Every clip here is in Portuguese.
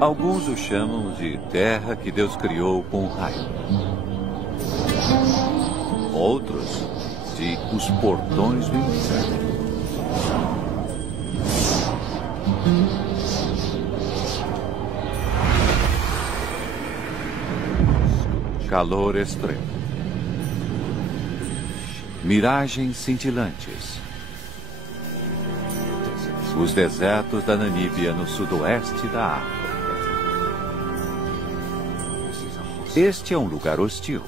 Alguns o chamam de terra que Deus criou com um raio. Outros de os portões do inferno. Calor extremo. Miragens cintilantes. Os desertos da Namíbia no sudoeste da África. Este é um lugar hostil.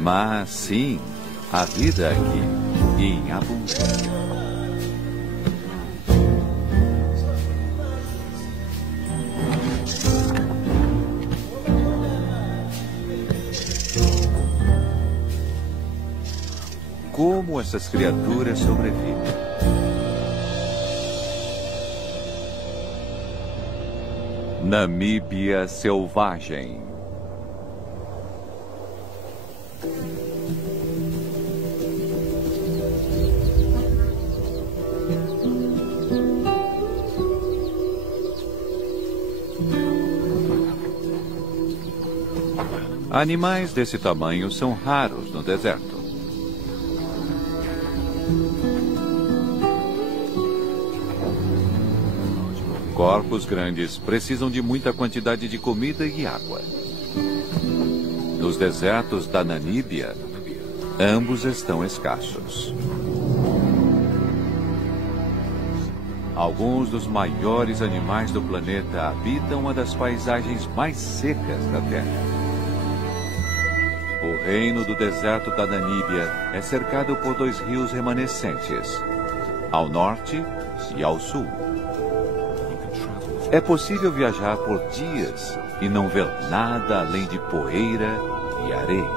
Mas, sim, a vida aqui em abundância. Como essas criaturas sobrevivem? Namíbia selvagem. Animais desse tamanho são raros no deserto. Corpos grandes precisam de muita quantidade de comida e água. Nos desertos da Namíbia, ambos estão escassos. Alguns dos maiores animais do planeta habitam uma das paisagens mais secas da Terra. O reino do deserto da Namíbia é cercado por 2 rios remanescentes, ao norte e ao sul. É possível viajar por dias e não ver nada além de poeira e areia.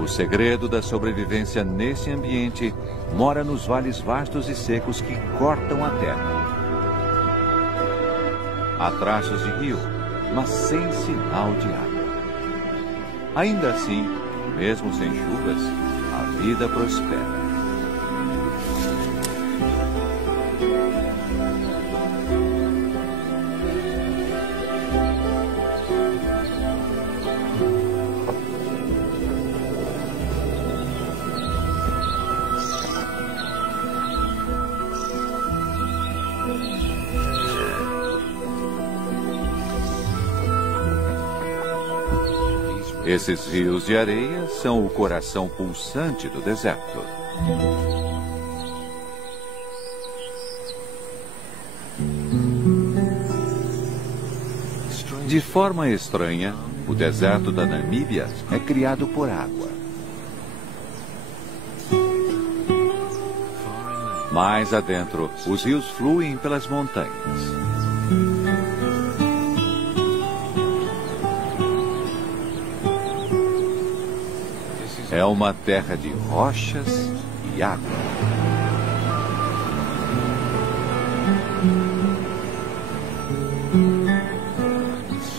O segredo da sobrevivência nesse ambiente mora nos vales vastos e secos que cortam a terra. Há traços de rio, mas sem sinal de água. Ainda assim, mesmo sem chuvas, a vida prospera. Esses rios de areia são o coração pulsante do deserto. De forma estranha, o deserto da Namíbia é criado por água. Mais adentro, os rios fluem pelas montanhas. É uma terra de rochas e água.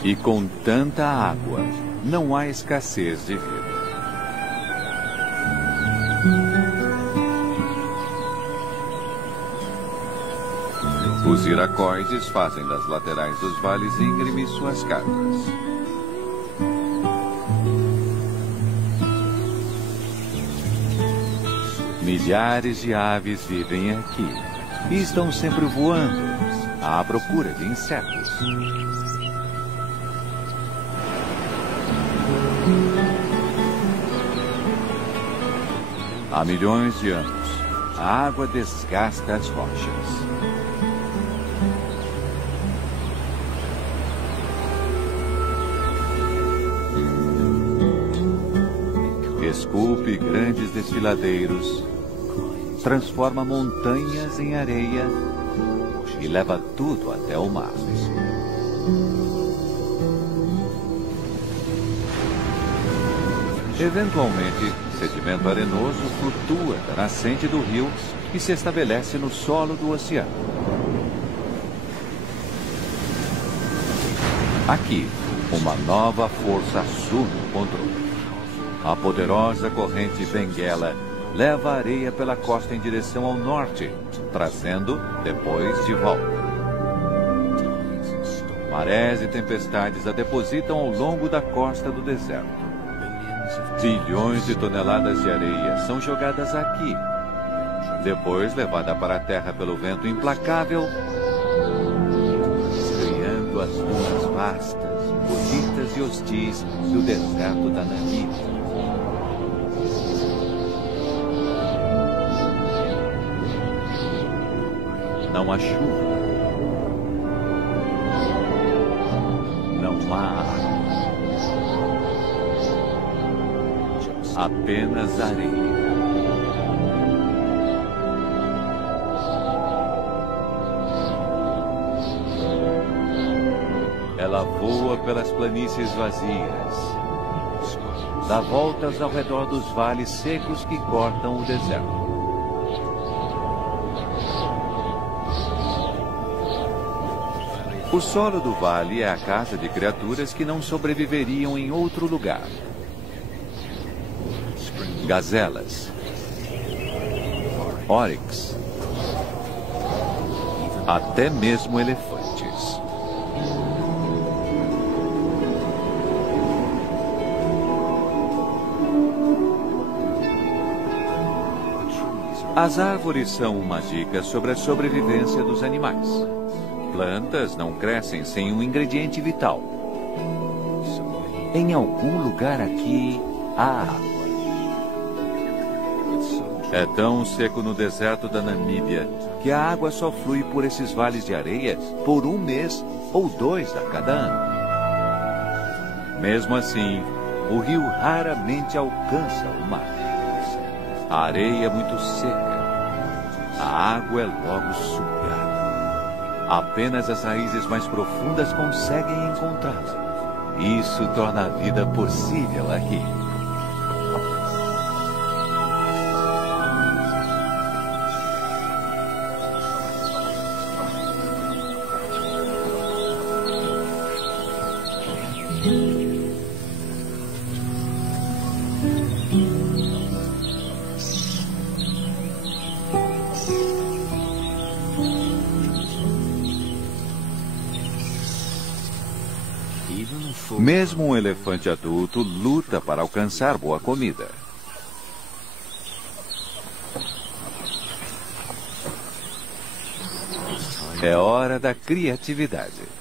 E com tanta água, não há escassez de vida. Os iracoides fazem das laterais dos vales íngremes suas casas. Milhares de aves vivem aqui e estão sempre voando à procura de insetos. Há milhões de anos, a água desgasta as rochas. Esculpe grandes desfiladeiros, transforma montanhas em areia e leva tudo até o mar. Eventualmente, sedimento arenoso flutua da nascente do rio e se estabelece no solo do oceano. Aqui, uma nova força assume o controle. A poderosa corrente Benguela leva a areia pela costa em direção ao norte, trazendo depois de volta. Marés e tempestades a depositam ao longo da costa do deserto. Bilhões de toneladas de areia são jogadas aqui, depois levada para a terra pelo vento implacável, criando as dunas vastas, bonitas e hostis do deserto da Namíbia. Não há chuva. Não há água. Apenas areia. Ela voa pelas planícies vazias, dá voltas ao redor dos vales secos que cortam o deserto. O solo do vale é a casa de criaturas que não sobreviveriam em outro lugar. Gazelas, oryx, até mesmo elefantes. As árvores são uma dica sobre a sobrevivência dos animais. Plantas não crescem sem um ingrediente vital. Em algum lugar aqui há água. É tão seco no deserto da Namíbia que a água só flui por esses vales de areia por 1 mês ou 2 a cada ano. Mesmo assim, o rio raramente alcança o mar. A areia é muito seca. A água é logo sugada. Apenas as raízes mais profundas conseguem encontrá-la. Isso torna a vida possível aqui. Mesmo um elefante adulto luta para alcançar boa comida. É hora da criatividade.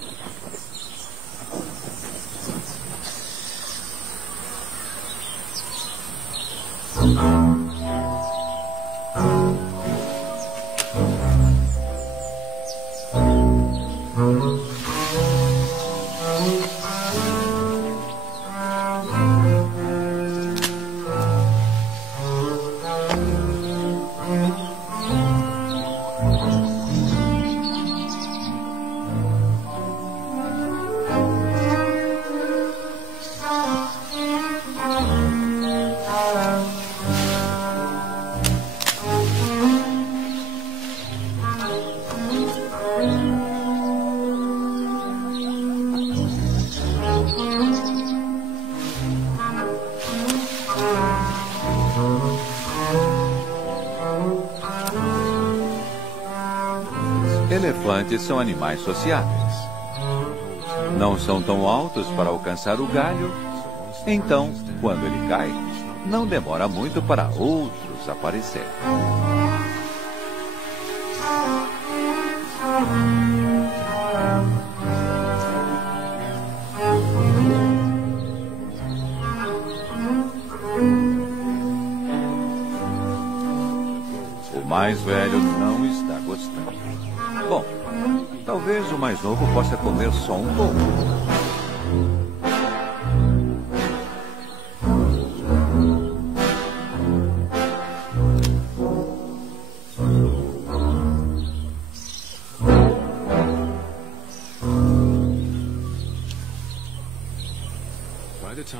Elefantes são animais sociáveis. Não são tão altos para alcançar o galho, então, quando ele cai, não demora muito para outros aparecerem. O mais velho não está gostando. Bom, talvez o mais novo possa comer só um pouco.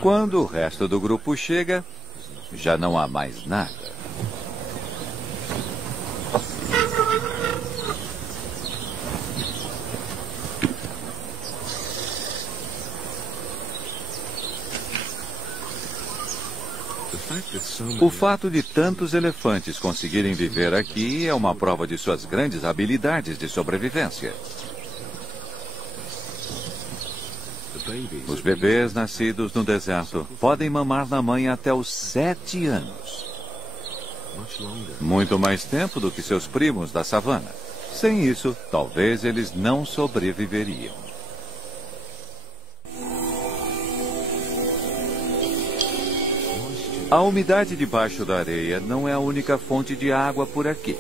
Quando o resto do grupo chega, já não há mais nada. O fato de tantos elefantes conseguirem viver aqui é uma prova de suas grandes habilidades de sobrevivência. Os bebês nascidos no deserto podem mamar na mãe até os 7 anos. Muito mais tempo do que seus primos da savana. Sem isso, talvez eles não sobreviveriam. A umidade debaixo da areia não é a única fonte de água por aqui.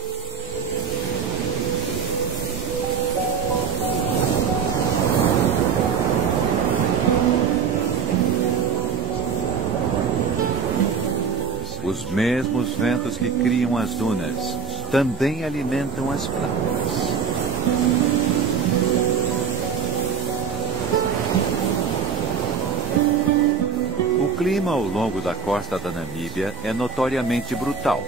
Os mesmos ventos que criam as dunas também alimentam as plantas. O clima ao longo da costa da Namíbia é notoriamente brutal.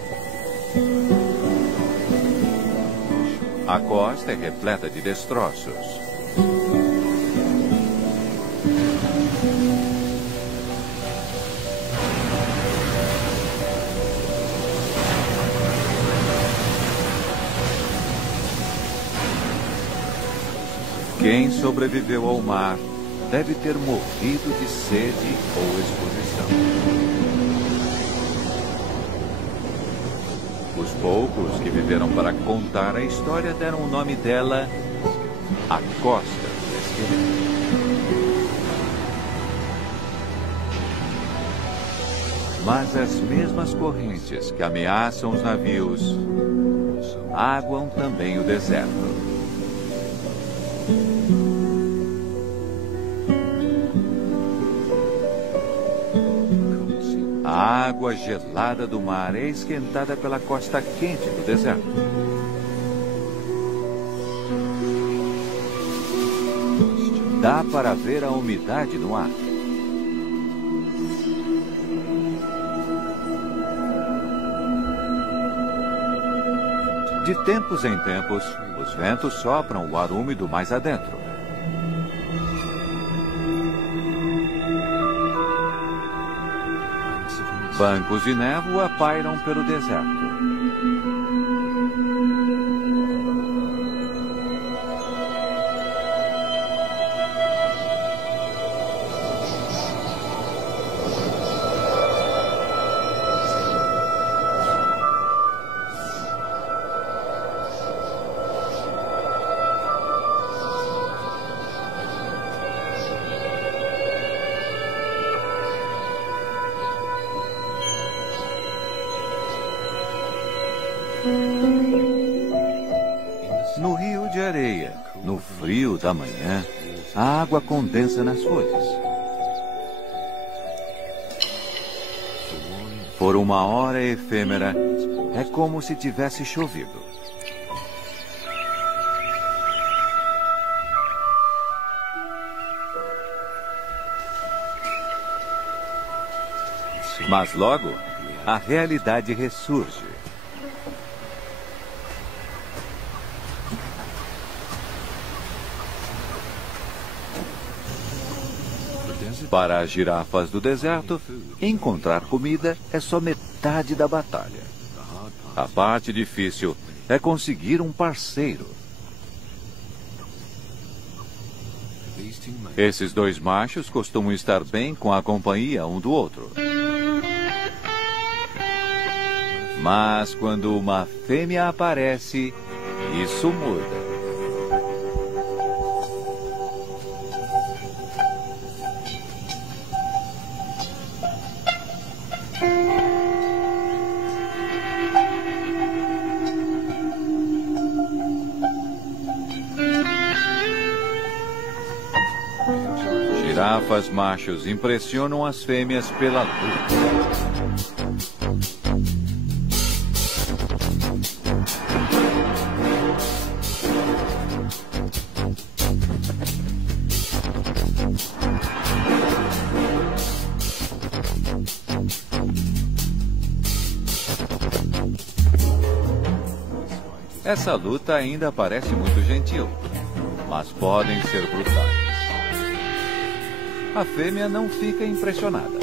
A costa é repleta de destroços. Quem sobreviveu ao mar deve ter morrido de sede ou exposição. Os poucos que viveram para contar a história deram o nome dela a Costa do Esqueleto. Mas as mesmas correntes que ameaçam os navios aguam também o deserto. A água gelada do mar é esquentada pela costa quente do deserto. Dá para ver a umidade no ar. De tempos em tempos, os ventos sopram o ar úmido mais adentro. Bancos de névoa pairam pelo deserto. No rio de areia, no frio da manhã, a água condensa nas folhas. Por uma hora efêmera, é como se tivesse chovido. Mas logo, a realidade ressurge. Para as girafas do deserto, encontrar comida é só metade da batalha. A parte difícil é conseguir um parceiro. Esses dois machos costumam estar bem com a companhia um do outro. Mas quando uma fêmea aparece, isso muda. Girafas machos impressionam as fêmeas pela luta. Essa luta ainda parece muito gentil, mas podem ser brutais. A fêmea não fica impressionada.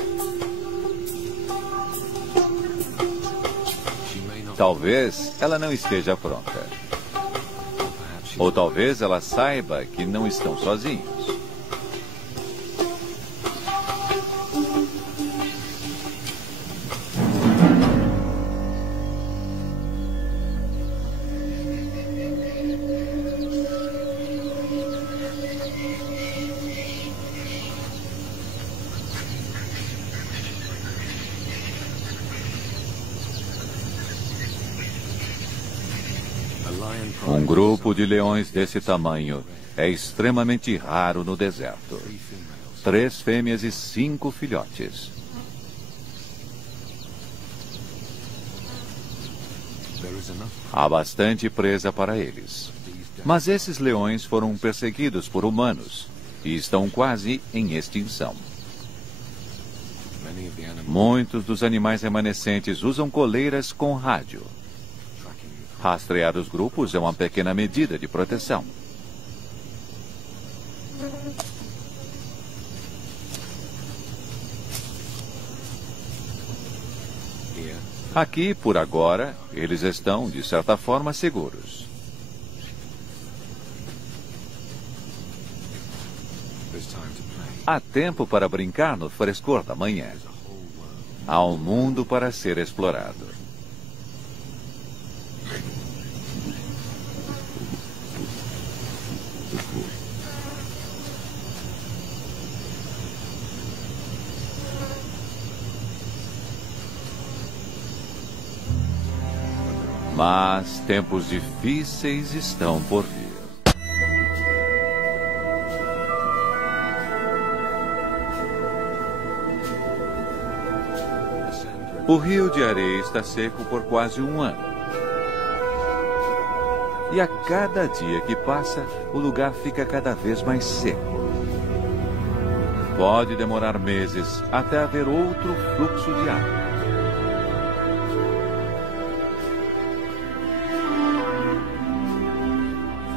Talvez ela não esteja pronta. Ou talvez ela saiba que não estão sozinhos. Um grupo de leões desse tamanho é extremamente raro no deserto. 3 fêmeas e 5 filhotes. Há bastante presa para eles. Mas esses leões foram perseguidos por humanos e estão quase em extinção. Muitos dos animais remanescentes usam coleiras com rádio. Rastrear os grupos é uma pequena medida de proteção. Aqui, por agora, eles estão, de certa forma, seguros. Há tempo para brincar no frescor da manhã. Há um mundo para ser explorado. Mas tempos difíceis estão por vir. O rio de areia está seco por quase um ano. E a cada dia que passa, o lugar fica cada vez mais seco. Pode demorar meses até haver outro fluxo de água.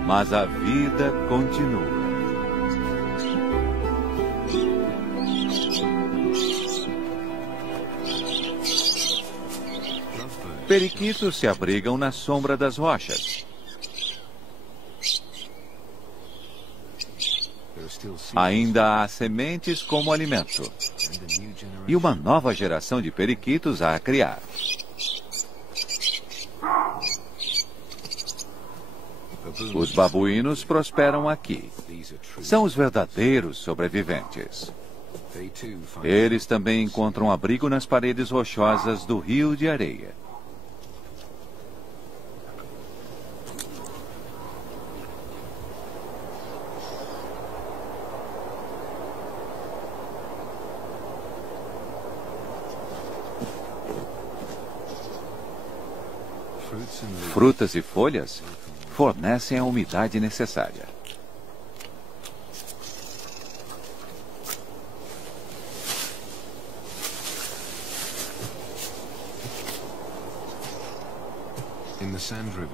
Mas a vida continua. Periquitos se abrigam na sombra das rochas. Ainda há sementes como alimento. E uma nova geração de periquitos a criar. Os babuínos prosperam aqui. São os verdadeiros sobreviventes. Eles também encontram abrigo nas paredes rochosas do rio de areia. Frutas e folhas fornecem a umidade necessária.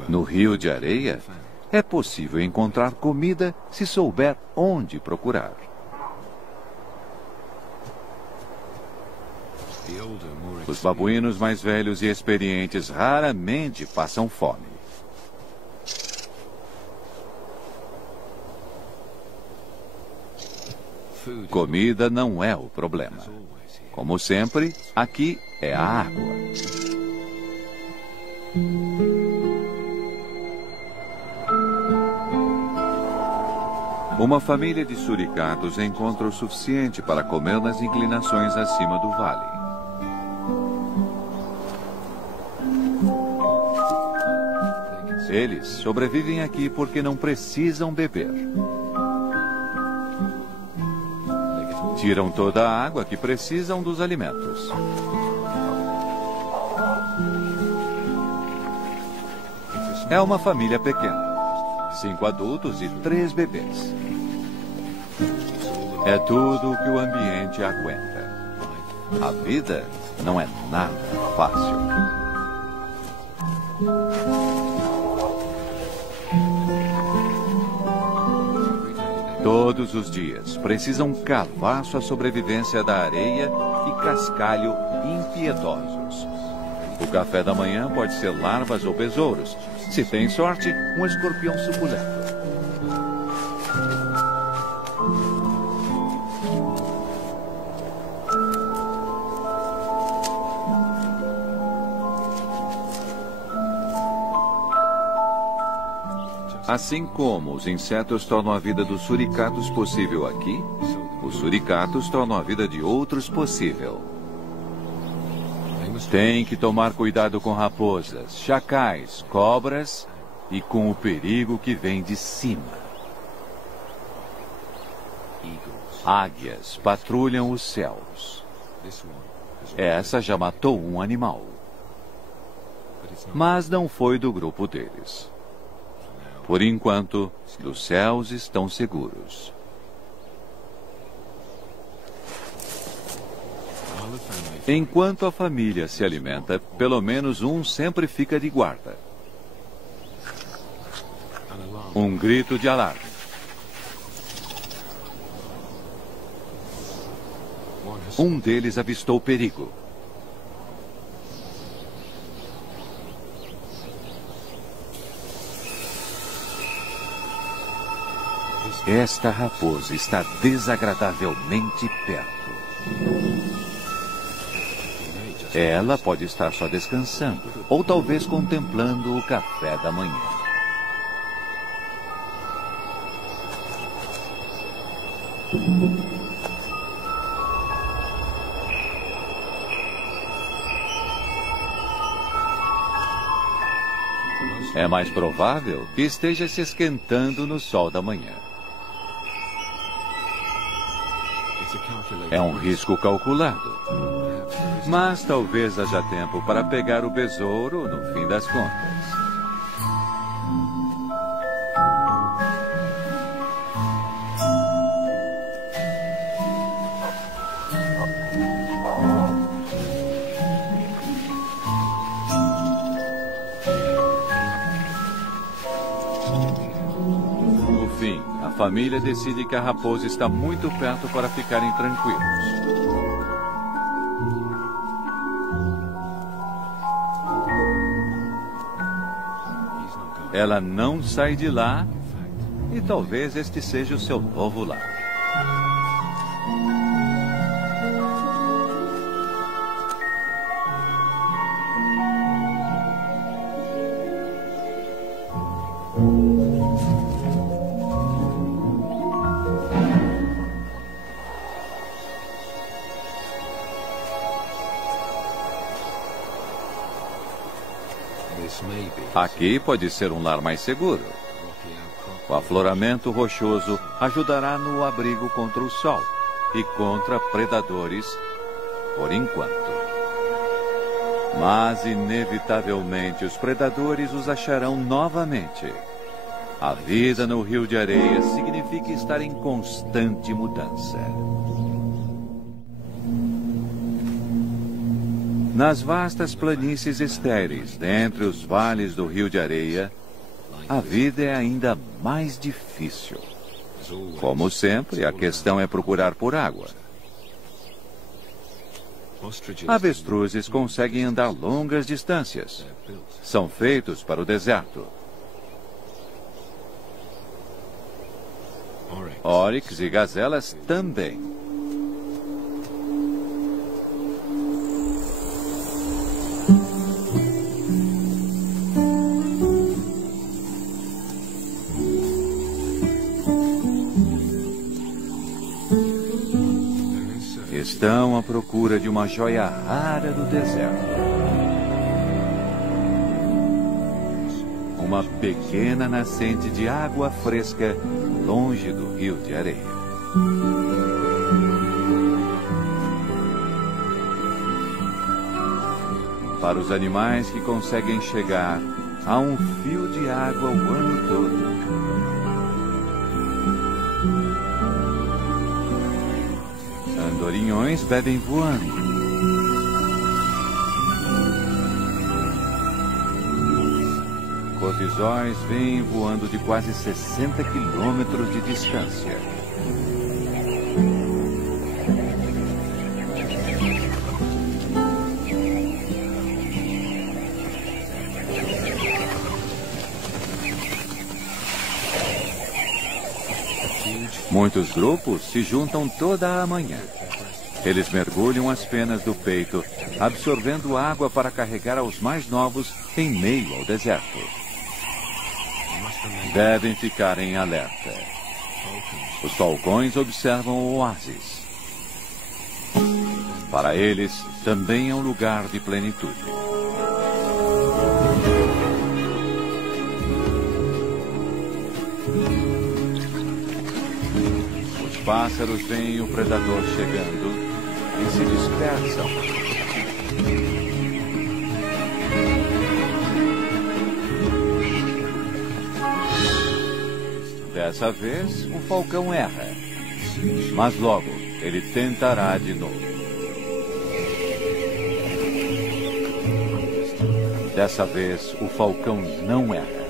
No rio de areia, é possível encontrar comida se souber onde procurar. Os babuínos mais velhos e experientes raramente passam fome. Comida não é o problema. Como sempre, aqui é a água. Uma família de suricatos encontra o suficiente para comer nas inclinações acima do vale. Eles sobrevivem aqui porque não precisam beber. Tiram toda a água que precisam dos alimentos. É uma família pequena. 5 adultos e 3 bebês. É tudo o que o ambiente aguenta. A vida não é nada fácil. Todos os dias precisam cavar sua sobrevivência da areia e cascalho impiedosos. O café da manhã pode ser larvas ou besouros. Se tem sorte, um escorpião suculento. Assim como os insetos tornam a vida dos suricatos possível aqui, os suricatos tornam a vida de outros possível. Tem que tomar cuidado com raposas, chacais, cobras e com o perigo que vem de cima. Águias patrulham os céus. Essa já matou um animal. Mas não foi do grupo deles. Por enquanto, os céus estão seguros. Enquanto a família se alimenta, pelo menos um sempre fica de guarda. Um grito de alarme. Um deles avistou perigo. Esta raposa está desagradavelmente perto. Ela pode estar só descansando, ou talvez contemplando o café da manhã. É mais provável que esteja se esquentando no sol da manhã. É um risco calculado. Mas talvez haja tempo para pegar o besouro no fim das contas. No fim, a família decide que a raposa está muito perto para ficarem tranquilos. Ela não sai de lá e talvez este seja o seu novo lar. Aqui pode ser um lar mais seguro. O afloramento rochoso ajudará no abrigo contra o sol e contra predadores, por enquanto. Mas, inevitavelmente, os predadores os acharão novamente. A vida no Rio de Areia significa estar em constante mudança. Nas vastas planícies estéreis, dentre os vales do Rio de Areia, a vida é ainda mais difícil. Como sempre, a questão é procurar por água. Avestruzes conseguem andar longas distâncias. São feitos para o deserto. Oryx e gazelas também. Estão à procura de uma joia rara do deserto. Uma pequena nascente de água fresca longe do Rio de Areia. Para os animais que conseguem chegar a um fio de água o ano todo. Andorinhões bebem voando. Corvisóis vêm voando de quase 60 quilômetros de distância. Muitos grupos se juntam toda a manhã. Eles mergulham as penas do peito, absorvendo água para carregar aos mais novos em meio ao deserto. Devem ficar em alerta. Os falcões observam o oásis. Para eles, também é um lugar de plenitude. Os pássaros veem o predador chegando e se dispersam. Dessa vez, o falcão erra. Mas logo, ele tentará de novo. Dessa vez, o falcão não erra.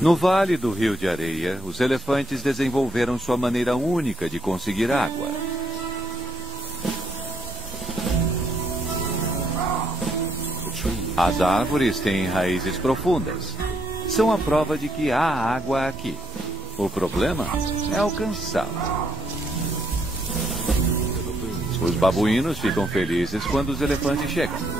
No Vale do Rio de Areia, os elefantes desenvolveram sua maneira única de conseguir água. As árvores têm raízes profundas. São a prova de que há água aqui. O problema é alcançá-la. Os babuínos ficam felizes quando os elefantes chegam.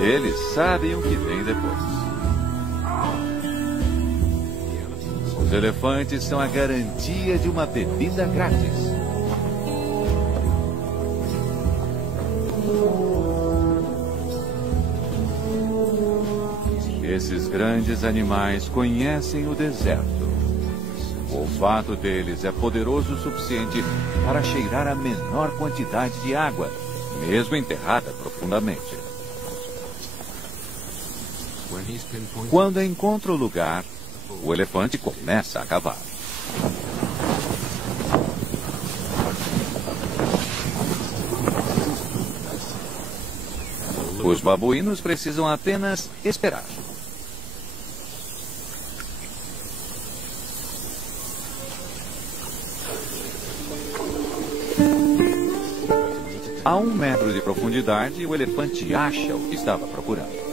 Eles sabem o que vem depois. Os elefantes são a garantia de uma bebida grátis. Esses grandes animais conhecem o deserto. O olfato deles é poderoso o suficiente para cheirar a menor quantidade de água, mesmo enterrada profundamente. Quando encontra o lugar, o elefante começa a cavar. Os babuínos precisam apenas esperar. A 1 metro de profundidade, o elefante acha o que estava procurando.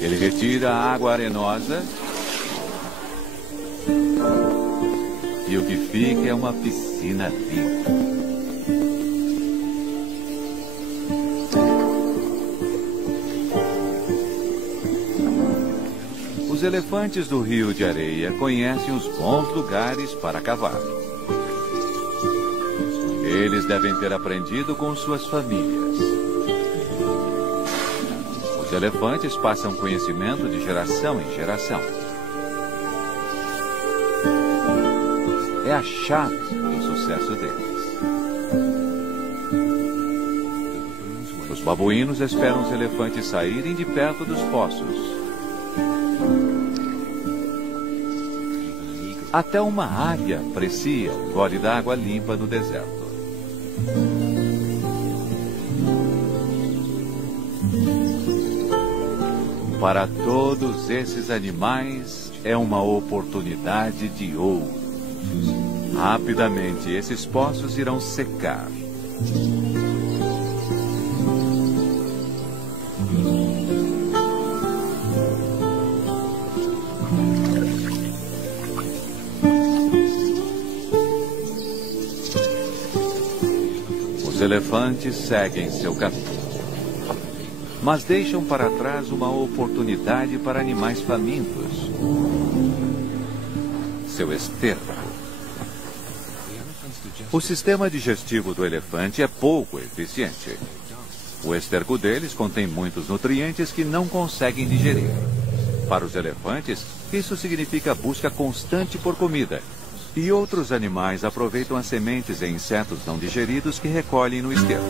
Ele retira a água arenosa e o que fica é uma piscina limpa. Os elefantes do Rio de Areia conhecem os bons lugares para cavar. Eles devem ter aprendido com suas famílias. Os elefantes passam conhecimento de geração em geração. É a chave do sucesso deles. Os babuínos esperam os elefantes saírem de perto dos poços. Até uma águia aprecia o gole d'água limpa no deserto. Para todos esses animais, é uma oportunidade de ouro. Rapidamente, esses poços irão secar. Os elefantes seguem seu caminho, mas deixam para trás uma oportunidade para animais famintos. Seu esterco. O sistema digestivo do elefante é pouco eficiente. O esterco deles contém muitos nutrientes que não conseguem digerir. Para os elefantes, isso significa busca constante por comida. E outros animais aproveitam as sementes e insetos não digeridos que recolhem no esterco.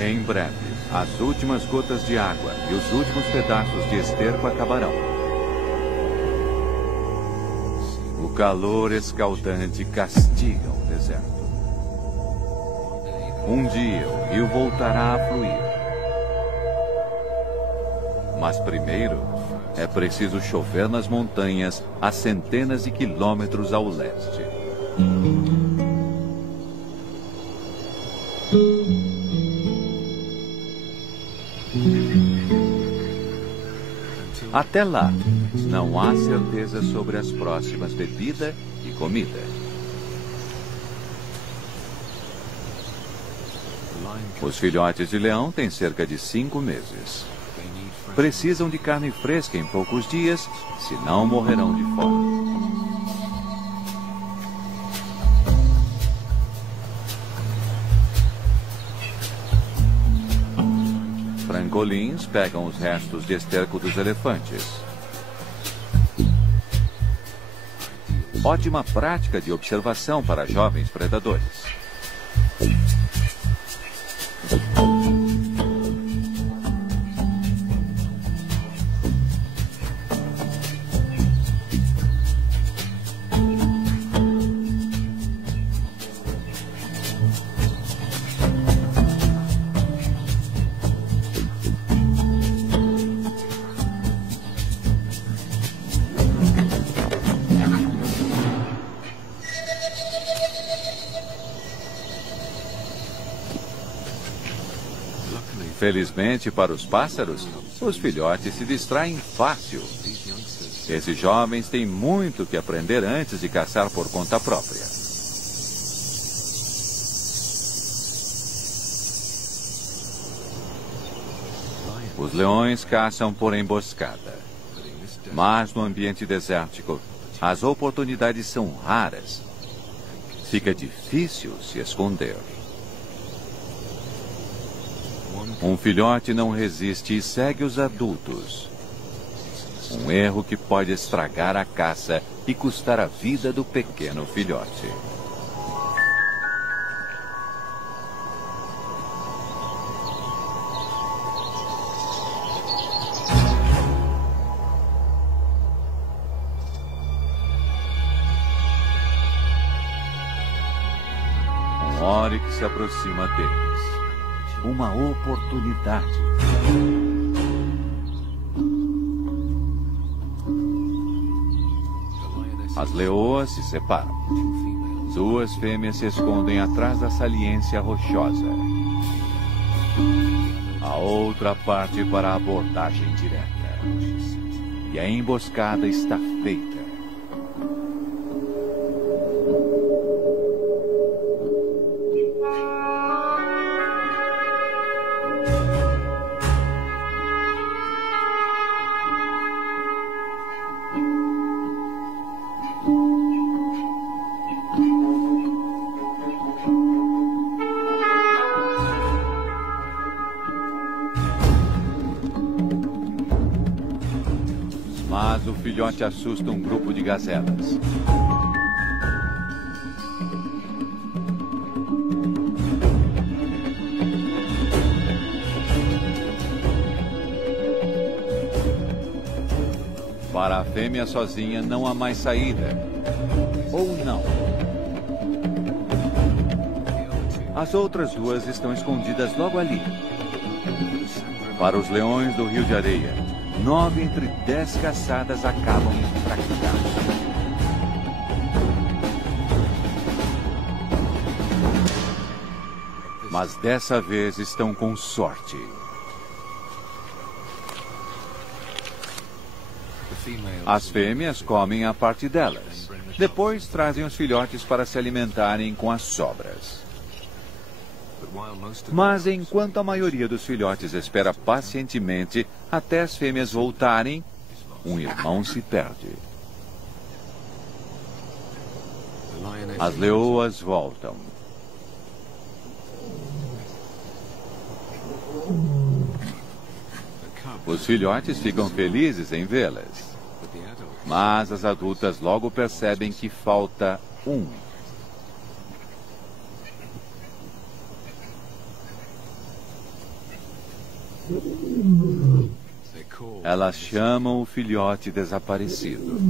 Em breve, as últimas gotas de água e os últimos pedaços de esterco acabarão. O calor escaldante castiga o deserto. Um dia o rio voltará a fluir. Mas primeiro, é preciso chover nas montanhas a centenas de quilômetros ao leste. Até lá, não há certeza sobre as próximas bebida e comida. Os filhotes de leão têm cerca de 5 meses. Precisam de carne fresca em poucos dias, senão morrerão de fome. Frangolins pegam os restos de esterco dos elefantes. Ótima prática de observação para jovens predadores. Felizmente para os pássaros, os filhotes se distraem fácil. Esses jovens têm muito que aprender antes de caçar por conta própria. Os leões caçam por emboscada. Mas no ambiente desértico, as oportunidades são raras. Fica difícil se esconder. Um filhote não resiste e segue os adultos. Um erro que pode estragar a caça e custar a vida do pequeno filhote. Um oryx se aproxima deles. Uma oportunidade. As leoas se separam. 2 fêmeas se escondem atrás da saliência rochosa. A outra parte para a abordagem direta. E a emboscada está feita. Mas o filhote assusta um grupo de gazelas. Para a fêmea sozinha não há mais saída. Ou não. As outras 2 estão escondidas logo ali. Para os leões do Rio de Areia, 9 entre 10 caçadas acabam em fracasso. Mas dessa vez estão com sorte. As fêmeas comem a parte delas. Depois trazem os filhotes para se alimentarem com as sobras. Mas enquanto a maioria dos filhotes espera pacientemente até as fêmeas voltarem, um irmão se perde. As leoas voltam. Os filhotes ficam felizes em vê-las. Mas as adultas logo percebem que falta um. Elas chamam o filhote desaparecido.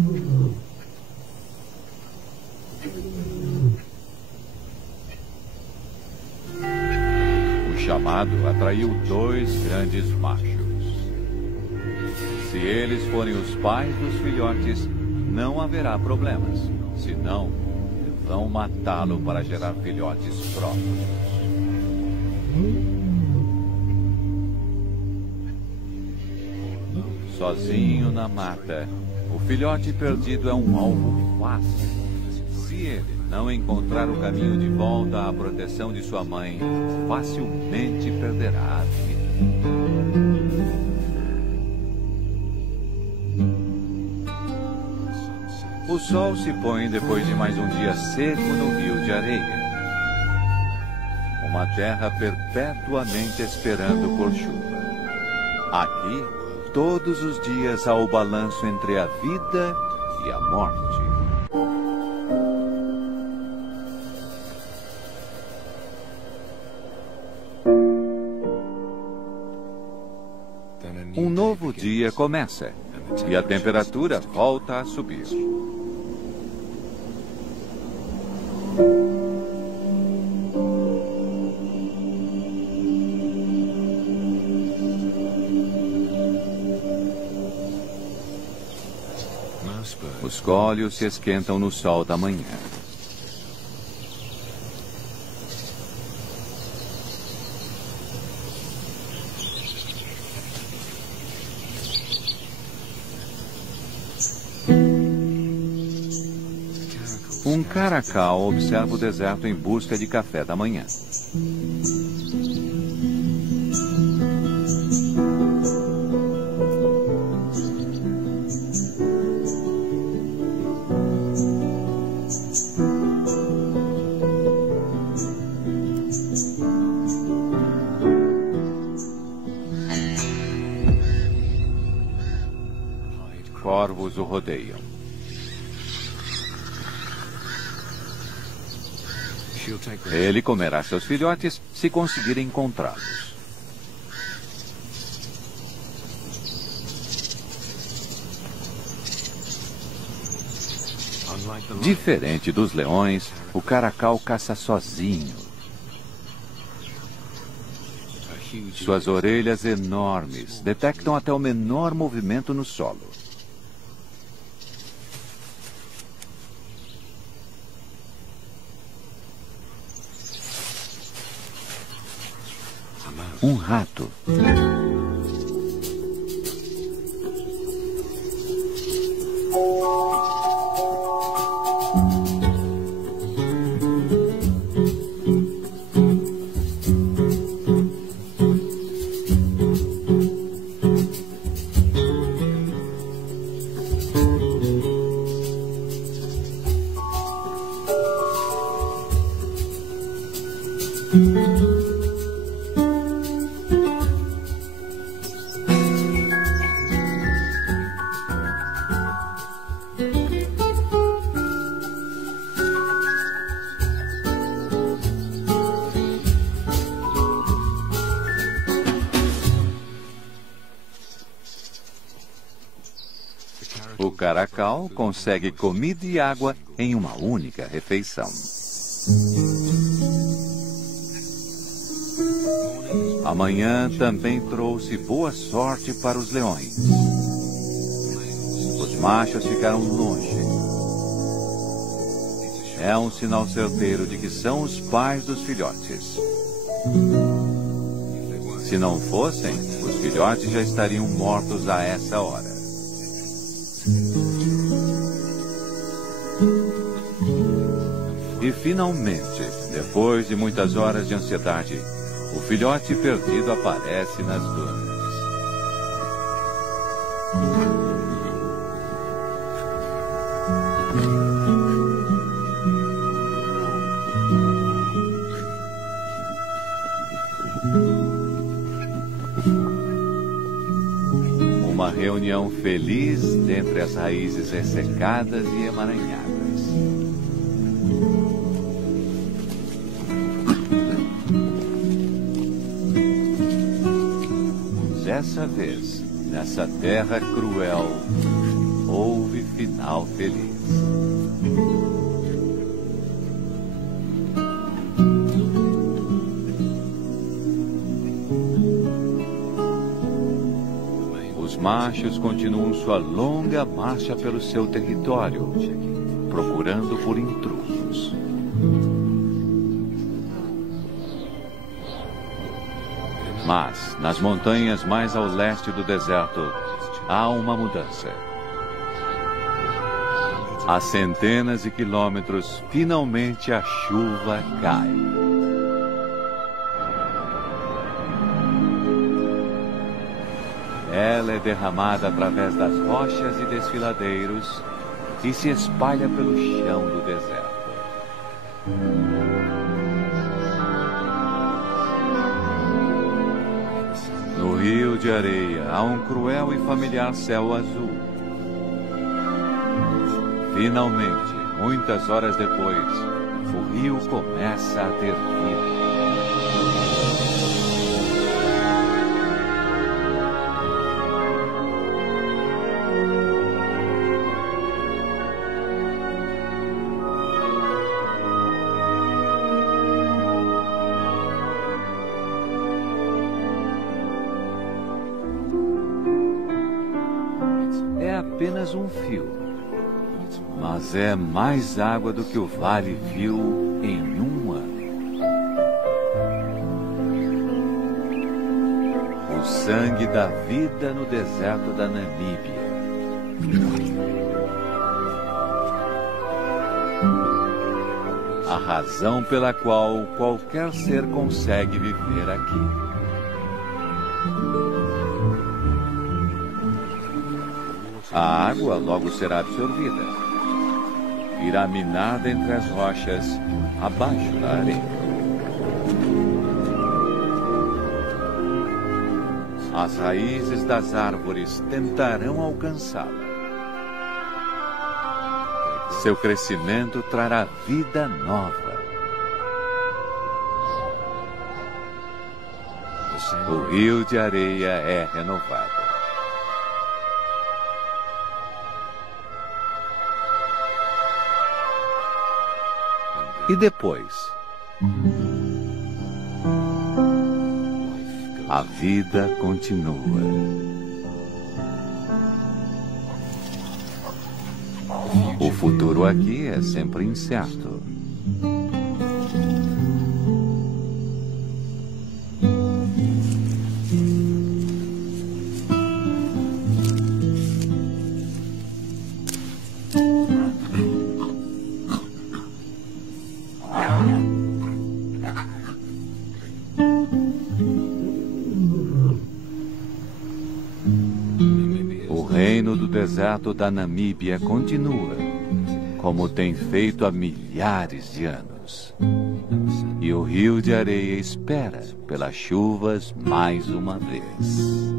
O chamado atraiu 2 grandes machos. Se eles forem os pais dos filhotes, não haverá problemas. Senão, vão matá-lo para gerar filhotes próprios. Sozinho na mata, o filhote perdido é um alvo fácil. Se ele não encontrar o caminho de volta à proteção de sua mãe, facilmente perderá a vida. O sol se põe depois de mais um dia seco no rio de areia. Uma terra perpetuamente esperando por chuva. Aqui, todos os dias há o balanço entre a vida e a morte. Um novo dia começa e a temperatura volta a subir. Os cólios se esquentam no sol da manhã. Um caracal observa o deserto em busca de café da manhã. Corvos o rodeiam. Ele comerá seus filhotes se conseguir encontrá-los. Diferente dos leões, o caracal caça sozinho. Suas orelhas enormes detectam até o menor movimento no solo. Um rato. O caracal consegue comida e água em uma única refeição. Amanhã também trouxe boa sorte para os leões. Os machos ficaram longe. É um sinal certeiro de que são os pais dos filhotes. Se não fossem, os filhotes já estariam mortos a essa hora. E finalmente, depois de muitas horas de ansiedade, o filhote perdido aparece nas dunas. Uma reunião feliz dentre as raízes ressecadas e emaranhadas. Dessa vez, nessa terra cruel, houve final feliz. Os machos continuam sua longa marcha pelo seu território, procurando por intrusos. Mas, nas montanhas mais ao leste do deserto, há uma mudança. A centenas de quilômetros, finalmente a chuva cai. Ela é derramada através das rochas e desfiladeiros e se espalha pelo chão do deserto. No rio de areia há um cruel e familiar céu azul. Finalmente, muitas horas depois, o rio começa a ter vida. É apenas um fio, mas é mais água do que o vale viu em um ano. O sangue da vida no deserto da Namíbia. A razão pela qual qualquer ser consegue viver aqui. A água logo será absorvida. Irá minada entre as rochas, abaixo da areia. As raízes das árvores tentarão alcançá-la. Seu crescimento trará vida nova. O rio de areia é renovado. E depois? A vida continua. O futuro aqui é sempre incerto. O reino do deserto da Namíbia continua, como tem feito há milhares de anos. E o rio de areia espera pelas chuvas mais uma vez.